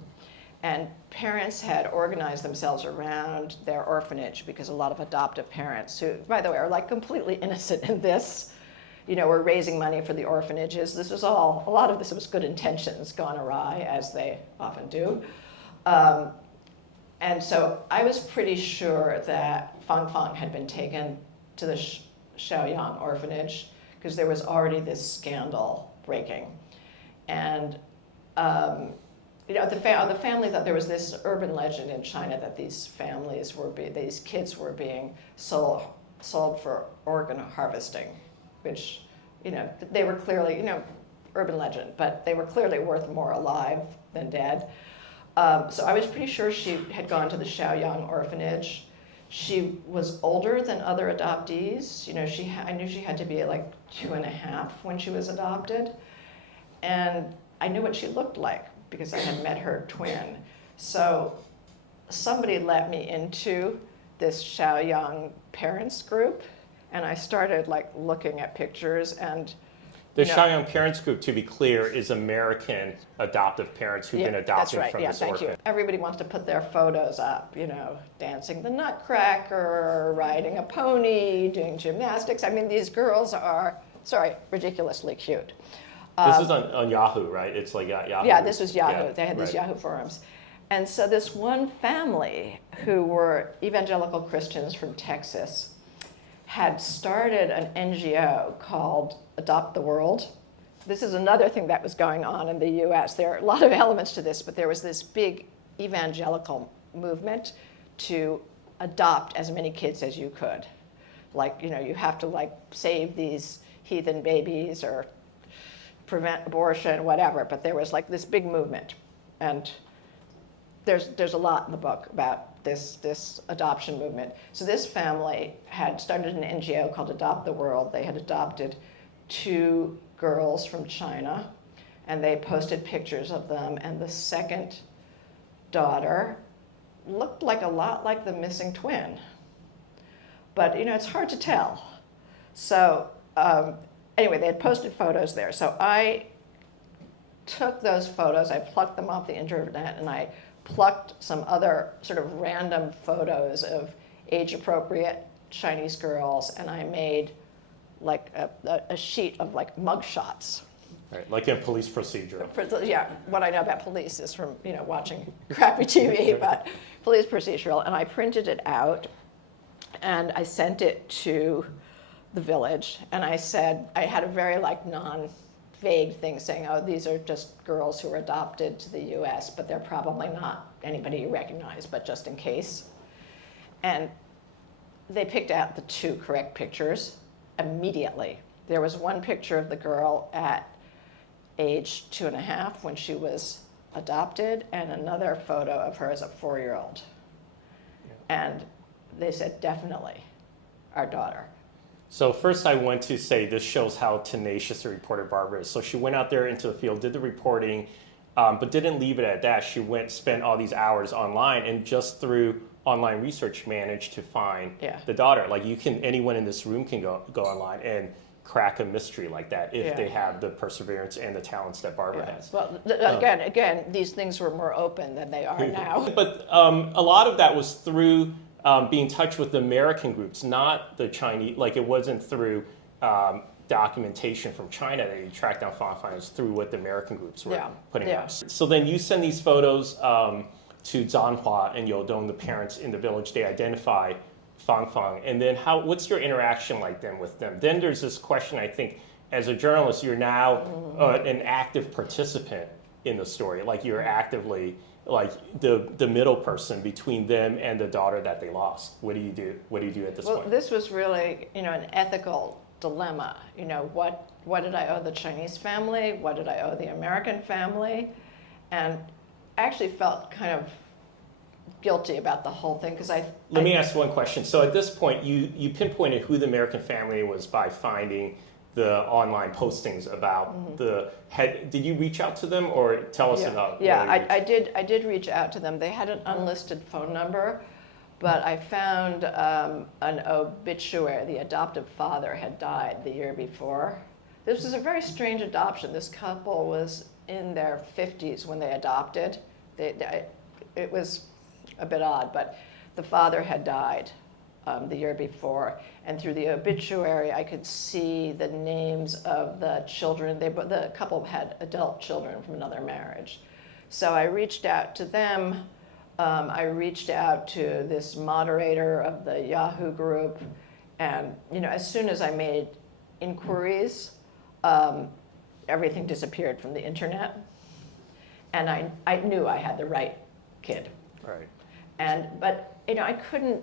and parents had organized themselves around their orphanage because a lot of adoptive parents, who, by the way, are completely innocent in this, were raising money for the orphanages. A lot of this was good intentions gone awry, as they often do. And so I was pretty sure that Fang Fang had been taken to the Shaoyang orphanage because there was already this scandal breaking. And the family thought there was this urban legend in China that these kids were being sold for organ harvesting, which, they were clearly, urban legend, but they were clearly worth more alive than dead. So I was pretty sure she had gone to the Shaoyang orphanage. She was older than other adoptees. I knew she had to be 2.5 when she was adopted. And I knew what she looked like because I had met her twin. So somebody let me into this Shaoyang parents group, and I started like looking at pictures and. The Shaoyang Parents Group, to be clear, is American adoptive parents who've been adopted from this orphan. You. Everybody wants to put their photos up, dancing the Nutcracker, riding a pony, doing gymnastics. I mean, these girls are, ridiculously cute. This is on Yahoo, right? It's like Yahoo. Yeah, this was Yahoo. Yeah, They had these Yahoo forums. And so this one family who were evangelical Christians from Texas had started an NGO called Adopt the World. This is another thing that was going on in the US. There are a lot of elements to this, but there was this big evangelical movement to adopt as many kids as you could. Like, you have to save these heathen babies or prevent abortion, whatever, but there was this big movement. And there's a lot in the book about this adoption movement. So this family had started an NGO called Adopt the World. They had adopted 2 girls from China, and they posted pictures of them, and the second daughter looked a lot like the missing twin. But it's hard to tell. So anyway, they had posted photos there. So I took those photos, I plucked them off the internet, and I plucked some other sort of random photos of age-appropriate Chinese girls, and I made a sheet of mug shots. Right, like in police procedural. Yeah, what I know about police is from watching crappy TV, but police procedural, and I printed it out, and I sent it to the village, and I said, I had a very non-vague thing saying, oh, these are just girls who were adopted to the US, but they're probably not anybody you recognize, but just in case. And they picked out the 2 correct pictures immediately. There was one picture of the girl at age 2.5 when she was adopted, and another photo of her as a 4-year-old. Yeah. And they said, definitely, our daughter. So first I want to say this shows how tenacious a reporter Barbara is. So she went out there into the field, did the reporting, but didn't leave it at that. She spent all these hours online, and just through online research managed to find the daughter. Anyone in this room can go online and crack a mystery like that if they have the perseverance and the talents that Barbara has. Well, again, these things were more open than they are now. But a lot of that was through being in touch with the American groups, not the Chinese. It wasn't through documentation from China that you tracked down Fang Fang. It was through what the American groups were putting out. So then you send these photos to Zhanhua and Youdong, the parents in the village. They identify Fang Fang. And then what's your interaction like then with them? Then there's this question, I think, as a journalist, you're now an active participant in the story. You're actively the middle person between them and the daughter that they lost. What do you do? What do you do at this point? Well, this was really, an ethical dilemma. What did I owe the Chinese family? What did I owe the American family? And I actually felt kind of guilty about the whole thing because Let me ask one question. So at this point, you pinpointed who the American family was by finding the online postings about did you reach out to them or tell us about? Yeah, I did reach out to them. They had an unlisted phone number, but I found an obituary. The adoptive father had died the year before. This was a very strange adoption. This couple was in their 50s when they adopted. It was a bit odd, but the father had died the year before, and through the obituary I could see the names of the children. The couple had adult children from another marriage. So I reached out to them. I reached out to this moderator of the Yahoo group, and as soon as I made inquiries, everything disappeared from the internet, and I knew I had the right kid. Right. But I couldn't.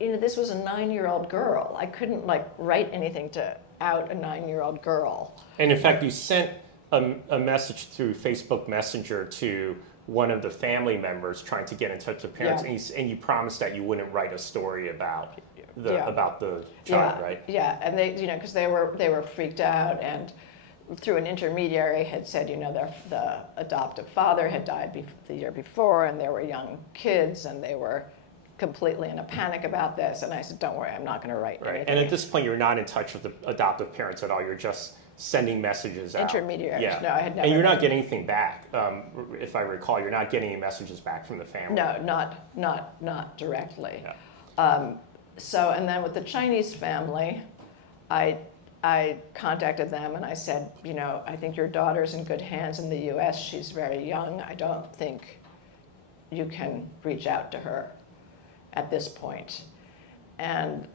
This was a 9-year-old girl. I couldn't write anything to out a 9-year-old girl. And in fact, you sent a message through Facebook Messenger to one of the family members trying to get in touch with parents, and you promised that you wouldn't write a story about the child, right? Yeah, and they, because they were freaked out, and through an intermediary, had said, the adoptive father had died the year before, and there were young kids, and they were completely in a panic about this. And I said, don't worry, I'm not going to write anything. And at this point, you're not in touch with the adoptive parents at all. You're just sending messages out. Intermediaries. Yeah. No, I had never. And you're not getting anything back. If I recall, you're not getting any messages back from the family. No, not directly. Yeah. And then with the Chinese family, I contacted them and I said, I think your daughter's in good hands in the U.S. She's very young. I don't think you can reach out to her at this point. And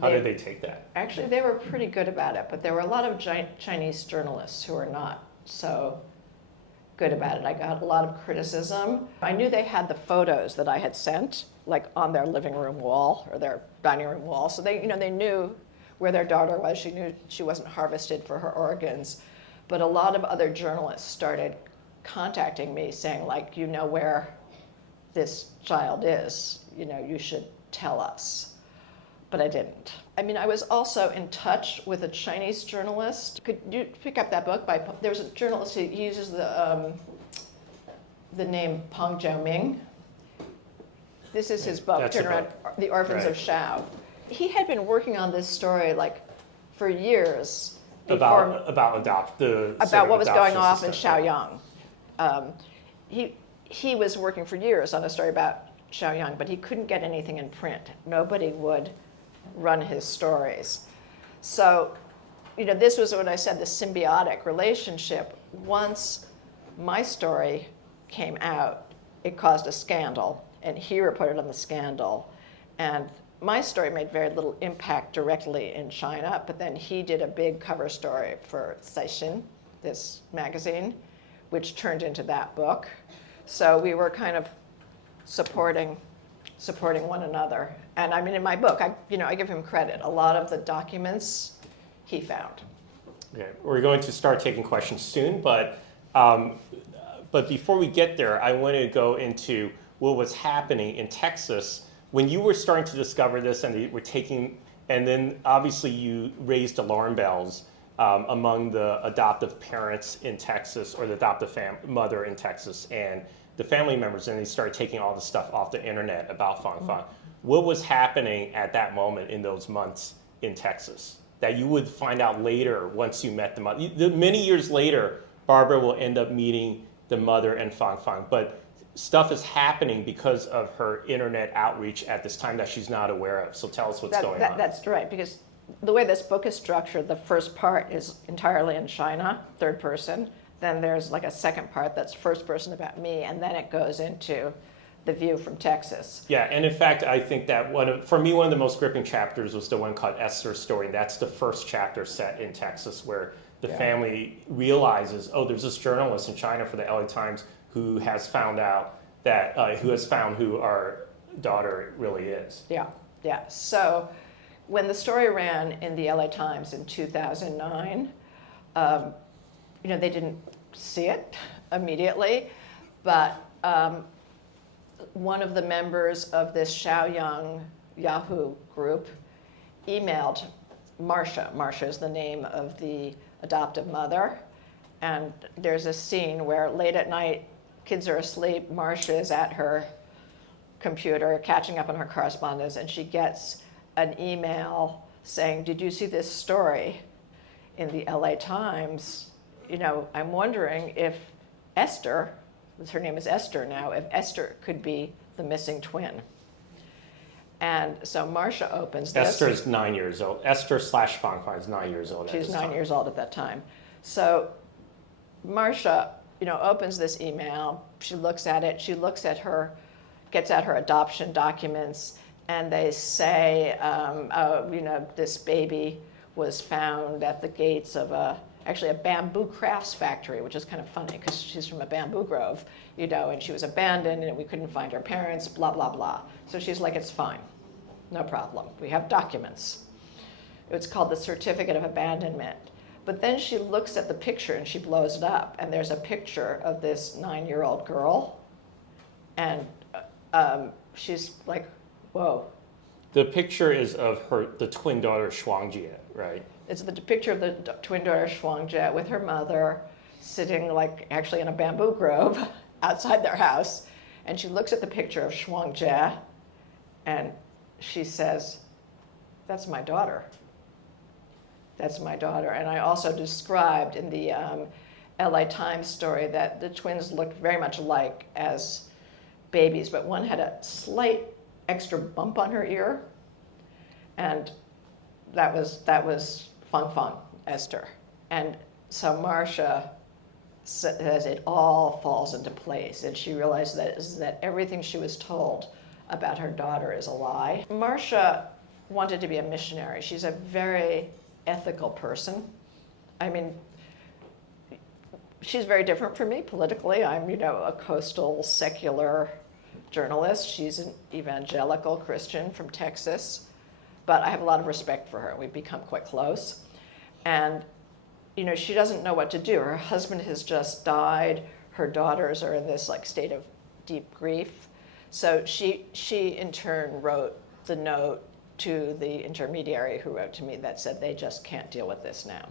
how did they take that? actually, they were pretty good about it, but there were a lot of Chinese journalists who were not so good about it. I got a lot of criticism. I knew they had the photos that I had sent, like on their living room wall or their dining room wall. So they knew where their daughter was. She knew she wasn't harvested for her organs. But a lot of other journalists started contacting me saying, like, where this child is. You should tell us. But I didn't. I was also in touch with a Chinese journalist. Could you pick up that book? There was a journalist, he uses the name Peng Jiaoming. This is his book, That's Turn Around, The Orphans of Shao. He had been working on this story for years. About what was going off in system. Shaoyang. He was working for years on a story about Shaoyang, but he couldn't get anything in print. Nobody would run his stories. So, this was what I said, the symbiotic relationship. Once my story came out, it caused a scandal, and he reported on the scandal. And my story made very little impact directly in China, but then he did a big cover story for Caixin, this magazine, which turned into that book. So we were kind of supporting one another. And in my book, I give him credit. A lot of the documents he found. Okay, we're going to start taking questions soon, but before we get there, I want to go into what was happening in Texas when you were starting to discover this, and and then obviously you raised alarm bells among the adoptive parents in Texas, or the adoptive mother in Texas, and the family members, and they started taking all the stuff off the internet about Fang Fang. What was happening at that moment in those months in Texas that you would find out later once you met the mother? Many years later, Barbara will end up meeting the mother and Fang Fang, but stuff is happening because of her internet outreach at this time that she's not aware of. So tell us what's going on. That's right, because the way this book is structured, the first part is entirely in China, third person. Then there's like a second part that's first person about me, and then it goes into the view from Texas. Yeah, and in fact, I think that for me, one of the most gripping chapters was the one called Esther's Story. That's the first chapter set in Texas, where the family realizes, there's this journalist in China for the LA Times who has found out that, who has found who our daughter really is. Yeah. So when the story ran in the LA Times in 2009, they didn't see it immediately, but one of the members of this Shaoyang Yahoo group emailed Marcia. Marcia is the name of the adoptive mother, and there's a scene where late at night, kids are asleep, Marcia is at her computer catching up on her correspondence, and she gets an email saying, "Did you see this story in the LA Times? I'm wondering if Esther," her name is Esther now, "if Esther could be the missing twin." And so Marcia opens this. Esther is 9 years old. Esther / Fang Fang is 9 years old. She's 9 years old at that time. So Marcia, opens this email. She looks at it. She looks at gets at her adoption documents, and they say, this baby was found at the gates of actually a bamboo crafts factory, which is kind of funny because she's from a bamboo grove, and she was abandoned and we couldn't find her parents, blah, blah, blah. So she's like, it's fine, no problem. We have documents. It's called the Certificate of Abandonment. But then she looks at the picture and she blows it up, and there's a picture of this 9-year-old girl, and she's like, whoa, The picture is of the twin daughter Shuangjie, right? It's the picture of the twin daughter Shuangjie with her mother sitting like actually in a bamboo grove outside their house. And she looks at the picture of Shuangjie and she says, "That's my daughter. That's my daughter." And I also described in the LA Times story that the twins looked very much alike as babies, but one had a slight extra bump on her ear, and that was Feng Feng, Esther. And so Marcia says it all falls into place, and she realizes that everything she was told about her daughter is a lie. Marcia wanted to be a missionary. She's a very ethical person. I mean, she's very different from me politically. I'm, a coastal secular journalist. She's an evangelical Christian from Texas, but I have a lot of respect for her. We've become quite close. And she doesn't know what to do. Her husband has just died. Her daughters are in this state of deep grief. So she in turn wrote the note to the intermediary who wrote to me that said they just can't deal with this now.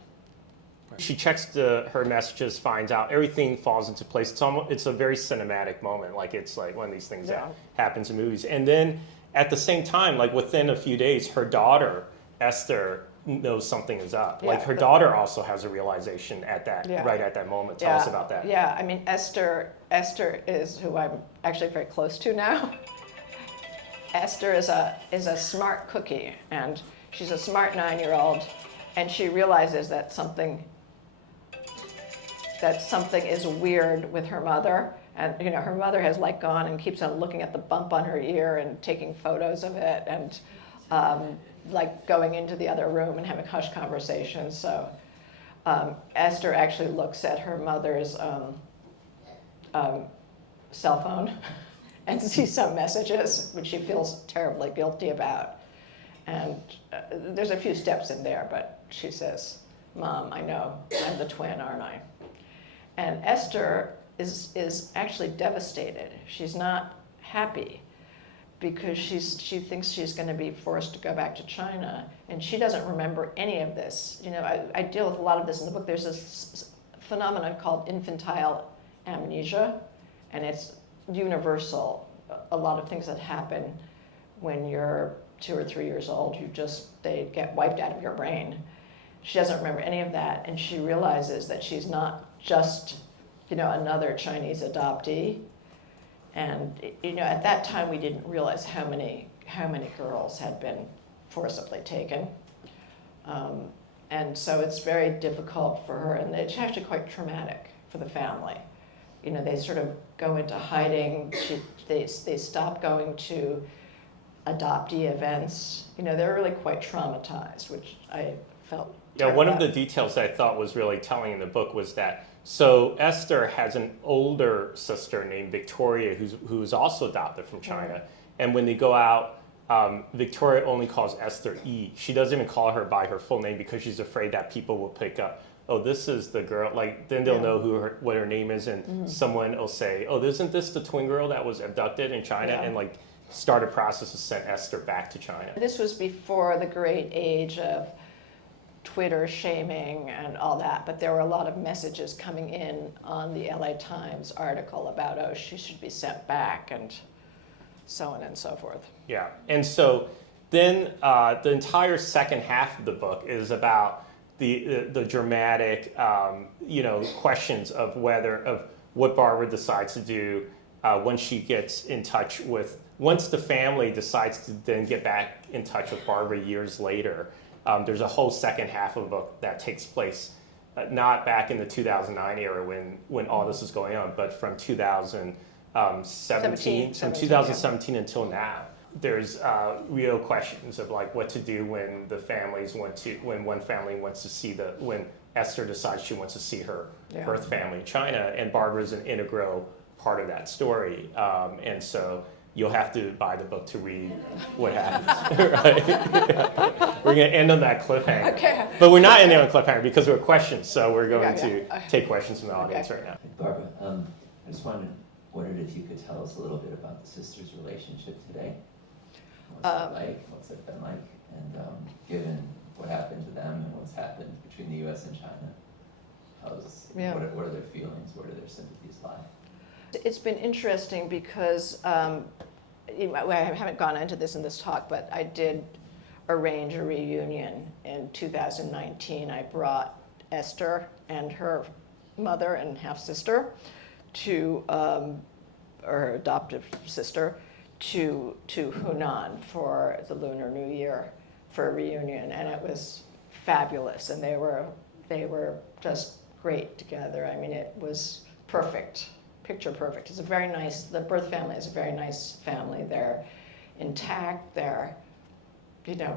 She checks her messages, finds out, everything falls into place. It's a very cinematic moment. It's like one of these things that happens in movies. And then at the same time, within a few days, her daughter, Esther, knows something is up. Her daughter also has a realization right at that moment. Tell us about that. Yeah, I mean, Esther is who I'm actually very close to now. Esther is a smart cookie, and she's a smart 9-year-old, and she realizes that something is weird with her mother. And her mother has gone and keeps on looking at the bump on her ear and taking photos of it, and going into the other room and having hush conversations. So Esther actually looks at her mother's cell phone and sees some messages, which she feels terribly guilty about. And there's a few steps in there, but she says, "Mom, I know, I'm the twin, aren't I?" And Esther is actually devastated. She's not happy because she thinks she's going to be forced to go back to China, and she doesn't remember any of this. I deal with a lot of this in the book. There's this phenomenon called infantile amnesia, and it's universal. A lot of things that happen when you're 2 or 3 years old, they get wiped out of your brain. She doesn't remember any of that, and she realizes that she's not just another Chinese adoptee. And at that time we didn't realize how many girls had been forcibly taken, and so it's very difficult for her, and it's actually quite traumatic for the family. They sort of go into hiding. They stop going to adoptee events. They're really quite traumatized, which I felt. Yeah, one of the details that I thought was really telling in the book was that Esther has an older sister named Victoria who's also adopted from China. And when they go out, Victoria only calls Esther E. She doesn't even call her by her full name because she's afraid that people will pick up, "Oh, this is the girl." Then they'll know what her name is, and someone will say, "Oh, isn't this the twin girl that was abducted in China?" And start a process to send Esther back to China. This was before the great age of Twitter shaming and all that, but there were a lot of messages coming in on the LA Times article about, "Oh, she should be sent back," and so on and so forth. Yeah, and so then the entire second half of the book is about the dramatic, questions of what Barbara decides to do when she gets in touch with. Once the family decides to then get back in touch with Barbara years later, there's a whole second half of the book that takes place not back in the 2009 era when all this is going on, but from 2017 until now. There's real questions of what to do when one family wants to see when Esther decides she wants to see her birth family in China, and Barbara's an integral part of that story, and so you'll have to buy the book to read what happens. Right? We're going to end on that cliffhanger. Okay. But we're not ending on a cliffhanger because we're questions, so we're going to take questions from the audience right now. Barbara, I just wondered if you could tell us a little bit about the sisters' relationship today. What's it been like? And given what happened to them and what's happened between the U.S. and China, what are their feelings? Where do their sympathies lie? It's been interesting because I haven't gone into this in this talk, but I did arrange a reunion in 2019. I brought Esther and her mother and half-sister to, or her adoptive sister, to Hunan for the Lunar New Year for a reunion, and it was fabulous, and they were just great together. I mean, it was perfect, picture perfect. It's a very nice, the birth family is a very nice family. They're intact, they're,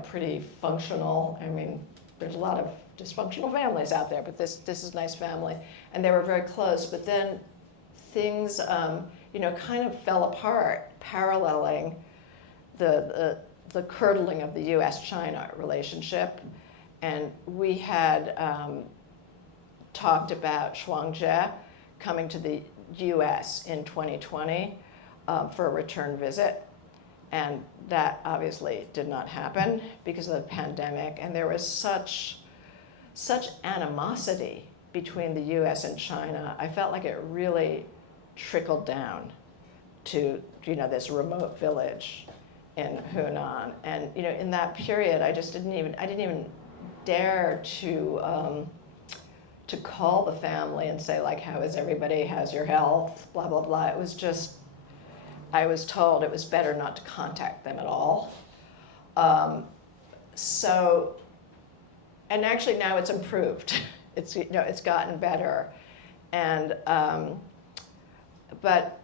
pretty functional. I mean, there's a lot of dysfunctional families out there, but this is a nice family. And they were very close, but then things, kind of fell apart, paralleling the curdling of the U.S.-China relationship. And we had talked about Zhuangzhe coming to the U.S. in 2020 for a return visit. And that obviously did not happen because of the pandemic. And there was such animosity between the U.S. and China. I felt like it really trickled down to, this remote village in Hunan. And, in that period, I didn't even dare to call the family and say, like, how is everybody? How's your health? Blah, blah, blah. It was just, I was told it was better not to contact them at all. And actually now it's improved. It's gotten better. And, but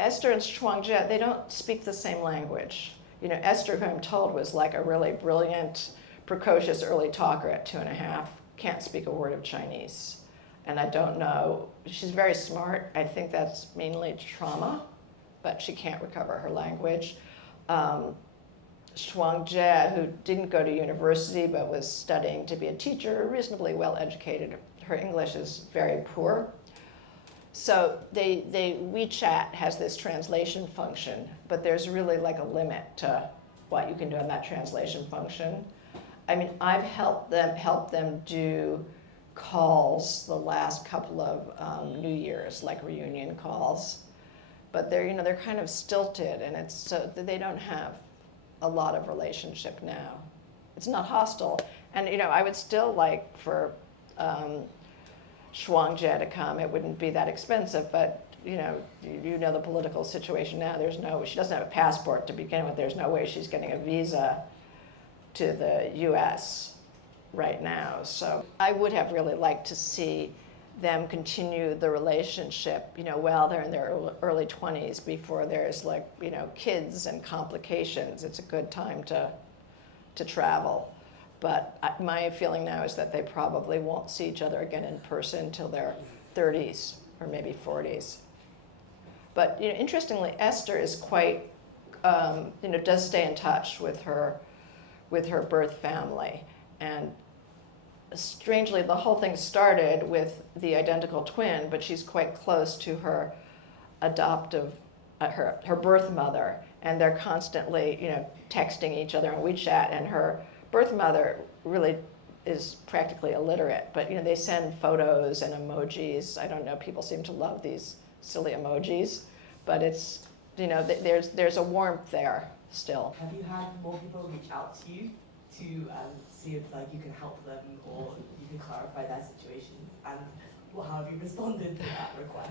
Esther and Zhuangzhe, they don't speak the same language. Esther, who I'm told was like a really brilliant, precocious early talker at 2.5, can't speak a word of Chinese. And I don't know, she's very smart. I think that's mainly trauma, but she can't recover her language. Zhuangzhe, who didn't go to university but was studying to be a teacher, reasonably well educated, her English is very poor. So WeChat has this translation function, but there's really like a limit to what you can do in that translation function. I mean, I've helped them do calls the last couple of New Year's, like reunion calls, but they're kind of stilted, and it's so they don't have a lot of relationship now. It's not hostile, and I would still like for Zhuangzhe to come. It wouldn't be that expensive, but the political situation now. She doesn't have a passport to begin with. There's no way she's getting a visa to the U.S. right now. So I would have really liked to see them continue the relationship, while they're in their early 20s, before there's kids and complications. It's a good time to travel. But my feeling now is that they probably won't see each other again in person until their 30s or maybe 40s. But interestingly, Esther is quite, does stay in touch with her birth family. And strangely, the whole thing started with the identical twin, but she's quite close to her adoptive, her birth mother, and they're constantly, texting each other on WeChat. And her birth mother really is practically illiterate, but they send photos and emojis. I don't know, people seem to love these silly emojis, but it's, there's a warmth there still. Have you had more people reach out to you to see if you can help them or you can clarify their situation? And how have you responded to that request?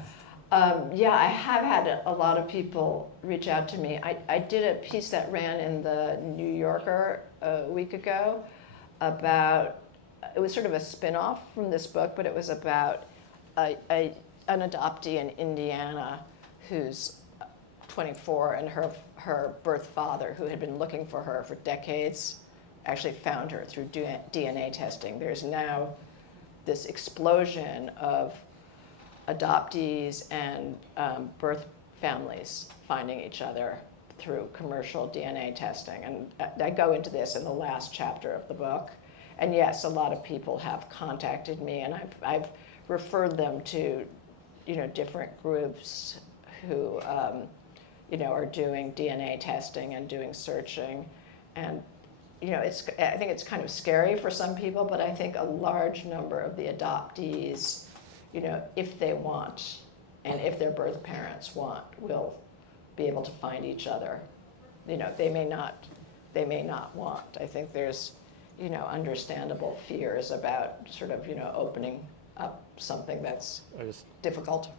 Yeah, I have had a lot of people reach out to me. I did a piece that ran in the New Yorker a week ago about, it was sort of a spin-off from this book, but it was about an adoptee in Indiana who's 24, and her birth father, who had been looking for her for decades, actually found her through DNA testing. There's now this explosion of adoptees and birth families finding each other through commercial DNA testing. And I go into this in the last chapter of the book. And yes, a lot of people have contacted me, and I've referred them to different groups who are doing DNA testing and doing searching. And, I think it's kind of scary for some people, but I think a large number of the adoptees, if they want, and if their birth parents want, will be able to find each other. They may not want. I think there's, understandable fears about sort of, opening up something that's difficult.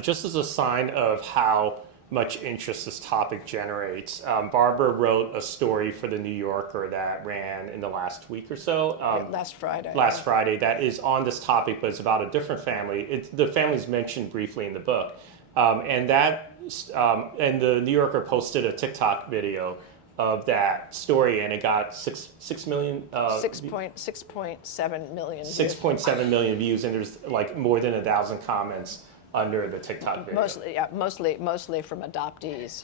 Just as a sign of how much interest this topic generates, Barbara wrote a story for the New Yorker that ran in the last week or so. Last Friday. Last Friday, that is on this topic, but it's about a different family. The family's mentioned briefly in the book. And the New Yorker posted a TikTok video of that story, and it got 6 million. 6.7 million. 6.7 million views, and there's like more than 1,000 comments under the TikTok video. Mostly from adoptees.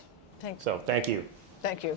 So thank you. Thank you.